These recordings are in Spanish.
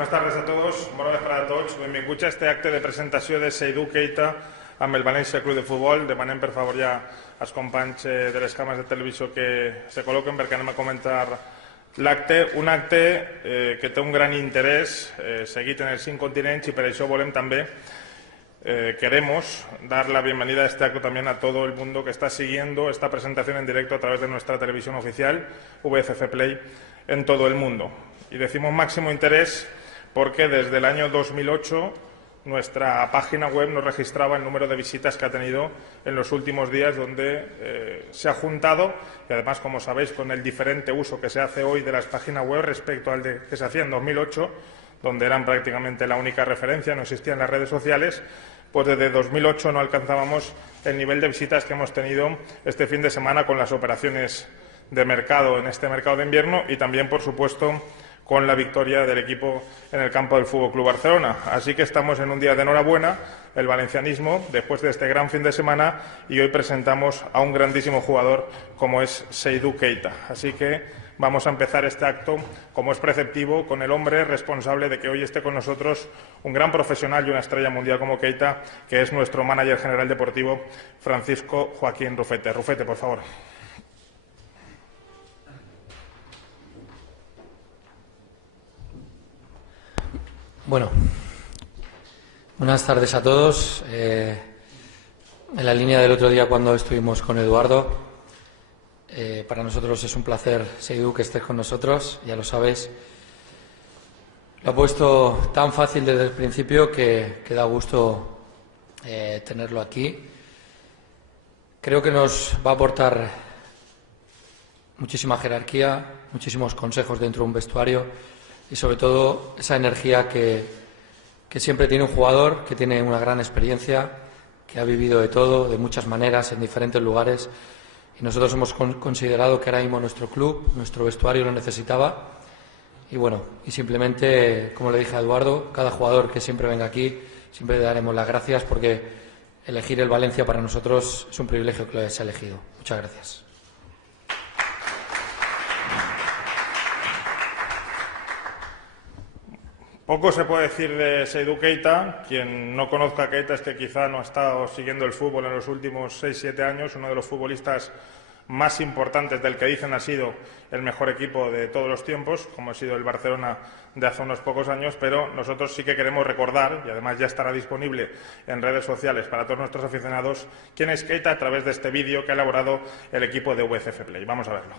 Bones tardes a tots, bona vesprada a tots. Benvinguts a este acte de presentació de Seydou Keita amb el València Club de Futbol. Demanem, per favor, ja als companys de les càmeres de televisió que se col·loquen perquè anem a comentar l'acte. Un acte que té un gran interès seguit en els 5 continents y per això volem també queremos dar la bienvenida a este acto también a todo el mundo que está siguiendo esta presentación en directo a través de nuestra televisión oficial, VCF Play, en todo el mundo. Y decimos máximo interés porque desde el año 2008 nuestra página web nos registraba el número de visitas que ha tenido en los últimos días, donde se ha juntado, y además, como sabéis, con el diferente uso que se hace hoy de las páginas web respecto al que se hacía en 2008, donde eran prácticamente la única referencia, no existían las redes sociales, pues desde 2008 no alcanzábamos el nivel de visitas que hemos tenido este fin de semana con las operaciones de mercado en este mercado de invierno y también, por supuesto, con la victoria del equipo en el campo del Fútbol Club Barcelona. Así que estamos en un día de enhorabuena, el valencianismo, después de este gran fin de semana, y hoy presentamos a un grandísimo jugador como es Seydou Keita. Así que vamos a empezar este acto, como es preceptivo, con el hombre responsable de que hoy esté con nosotros un gran profesional y una estrella mundial como Keita, que es nuestro manager general deportivo, Francisco Joaquín Rufete. Rufete, por favor. Bueno, buenas tardes a todos. En la línea del otro día cuando estuvimos con Eduardo, para nosotros es un placer, Seydou, que estés con nosotros, ya lo sabes. Lo ha puesto tan fácil desde el principio que da gusto tenerlo aquí. Creo que nos va a aportar muchísima jerarquía, muchísimos consejos dentro de un vestuario y sobre todo esa energía que siempre tiene un jugador, que tiene una gran experiencia, que ha vivido de todo, de muchas maneras, en diferentes lugares. Y nosotros hemos considerado que ahora mismo nuestro club, nuestro vestuario lo necesitaba. Y bueno, y simplemente, como le dije a Eduardo, cada jugador que siempre venga aquí, siempre le daremos las gracias porque elegir el Valencia para nosotros es un privilegio que lo hayas elegido. Muchas gracias. Poco se puede decir de Seydou Keita. Quien no conozca a Keita es que quizá no ha estado siguiendo el fútbol en los últimos 6-7 años, uno de los futbolistas más importantes del que dicen ha sido el mejor equipo de todos los tiempos, como ha sido el Barcelona de hace unos pocos años, pero nosotros sí que queremos recordar, y además ya estará disponible en redes sociales para todos nuestros aficionados, quién es Keita a través de este vídeo que ha elaborado el equipo de VCF Play. Vamos a verlo.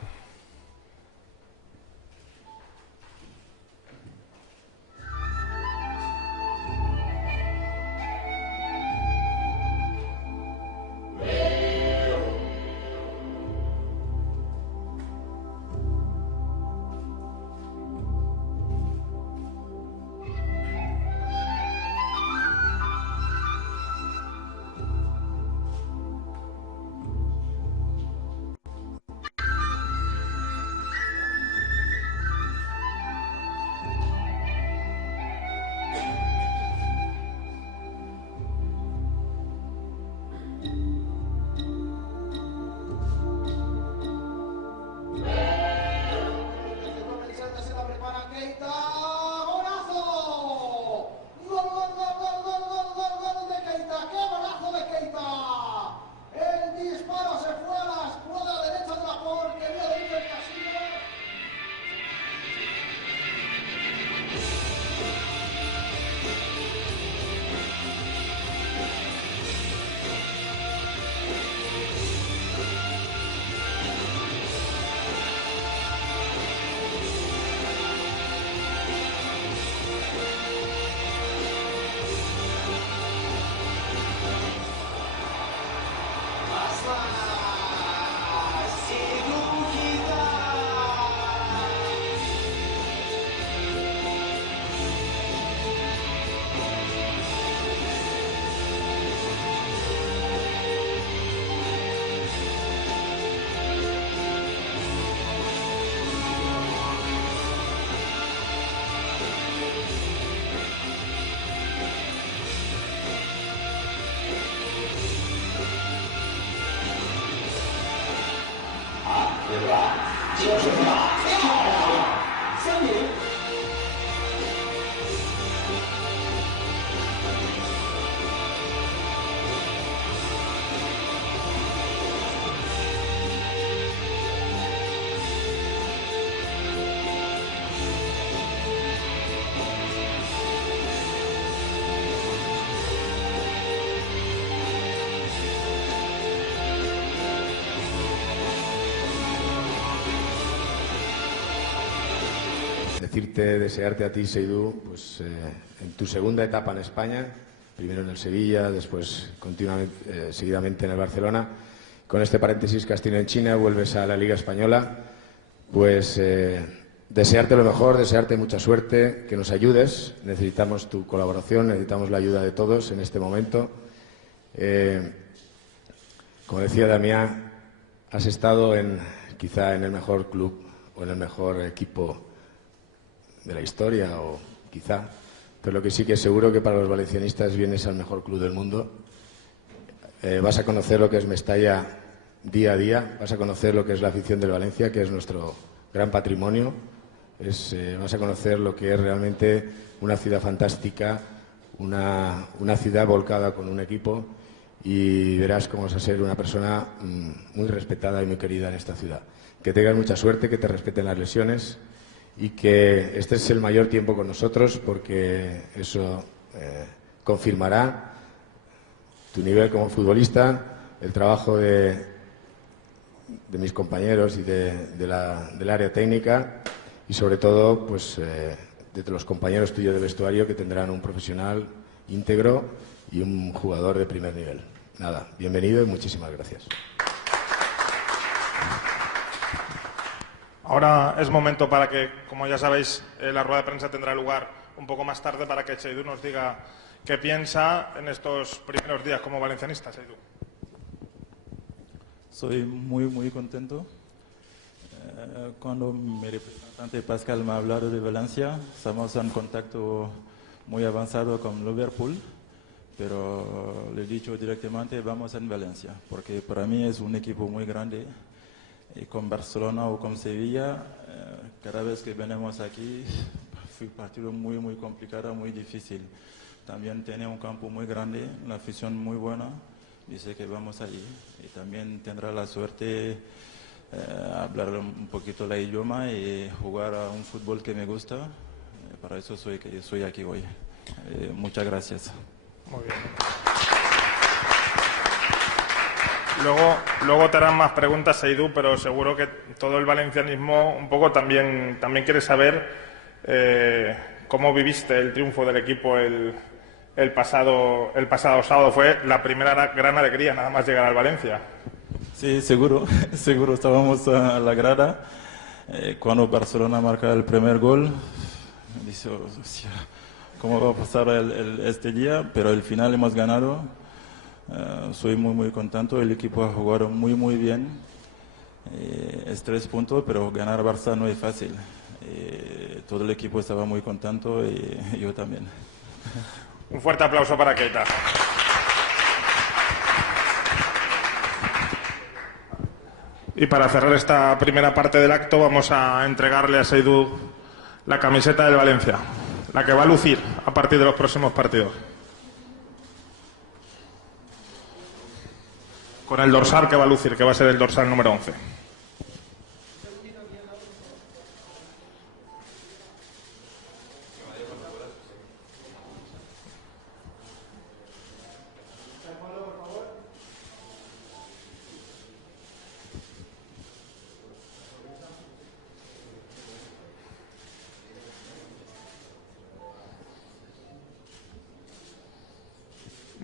就是打漂亮，3-0。desearte a ti, Seydou, pues en tu segunda etapa en España, primero en el Sevilla, después continuamente, seguidamente en el Barcelona. Con este paréntesis que has tenido en China, vuelves a la Liga Española, pues desearte lo mejor, desearte mucha suerte, que nos ayudes. Necesitamos tu colaboración, necesitamos la ayuda de todos en este momento. Como decía Damián, has estado quizá en el mejor club o en el mejor equipo de la historia, o quizá, pero lo que sí que es seguro que para los valencianistas vienes al mejor club del mundo. Vas a conocer lo que es Mestalla día a día, vas a conocer lo que es la afición del Valencia, que es nuestro gran patrimonio. Vas a conocer lo que es realmente una ciudad fantástica, una ciudad volcada con un equipo, y verás cómo vas a ser una persona muy respetada y muy querida en esta ciudad. Que tengas mucha suerte, que te respeten las lesiones y que estés el mayor tiempo con nosotros, porque eso confirmará tu nivel como futbolista, el trabajo de mis compañeros y del área técnica, y sobre todo pues de los compañeros tuyos de vestuario, que tendrán un profesional íntegro y un jugador de primer nivel. Nada, bienvenido y muchísimas gracias. Ahora es momento para que, como ya sabéis, la rueda de prensa tendrá lugar un poco más tarde para que Seydou nos diga qué piensa en estos primeros días como valencianista. Seydou. Soy muy contento. Cuando mi representante Pascal me ha hablado de Valencia, estamos en contacto muy avanzado con Liverpool, pero le he dicho directamente vamos en Valencia, porque para mí es un equipo muy grande, y con Barcelona o con Sevilla, cada vez que venimos aquí, fue un partido muy complicado, muy difícil. También tiene un campo muy grande, una afición muy buena, dice que vamos allí, y también tendrá la suerte hablar un poquito el idioma y jugar a un fútbol que me gusta. Para eso soy aquí hoy. Muchas gracias. Muy bien. Luego te harán más preguntas, Seydou, pero seguro que todo el valencianismo un poco también quiere saber cómo viviste el triunfo del equipo el pasado sábado. Fue la primera gran alegría nada más llegar al Valencia. Sí, seguro estábamos a la grada. Cuando Barcelona marca el primer gol, dice, ¿cómo va a pasar este día? Pero al final hemos ganado. Soy muy contento, el equipo ha jugado muy bien. Es 3 puntos, pero ganar Barça no es fácil. Todo el equipo estaba muy contento y yo también. Un fuerte aplauso para Keita. Y para cerrar esta primera parte del acto vamos a entregarle a Seydou la camiseta del Valencia, la que va a lucir a partir de los próximos partidos. Con el dorsal que va a lucir, que va a ser el dorsal número 11.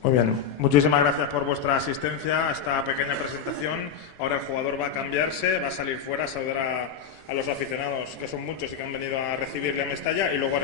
Muy bien, muchísimas gracias por vuestra asistencia a esta pequeña presentación. Ahora el jugador va a cambiarse, va a salir fuera, a saludar a los aficionados, que son muchos y que han venido a recibirle a Mestalla, y luego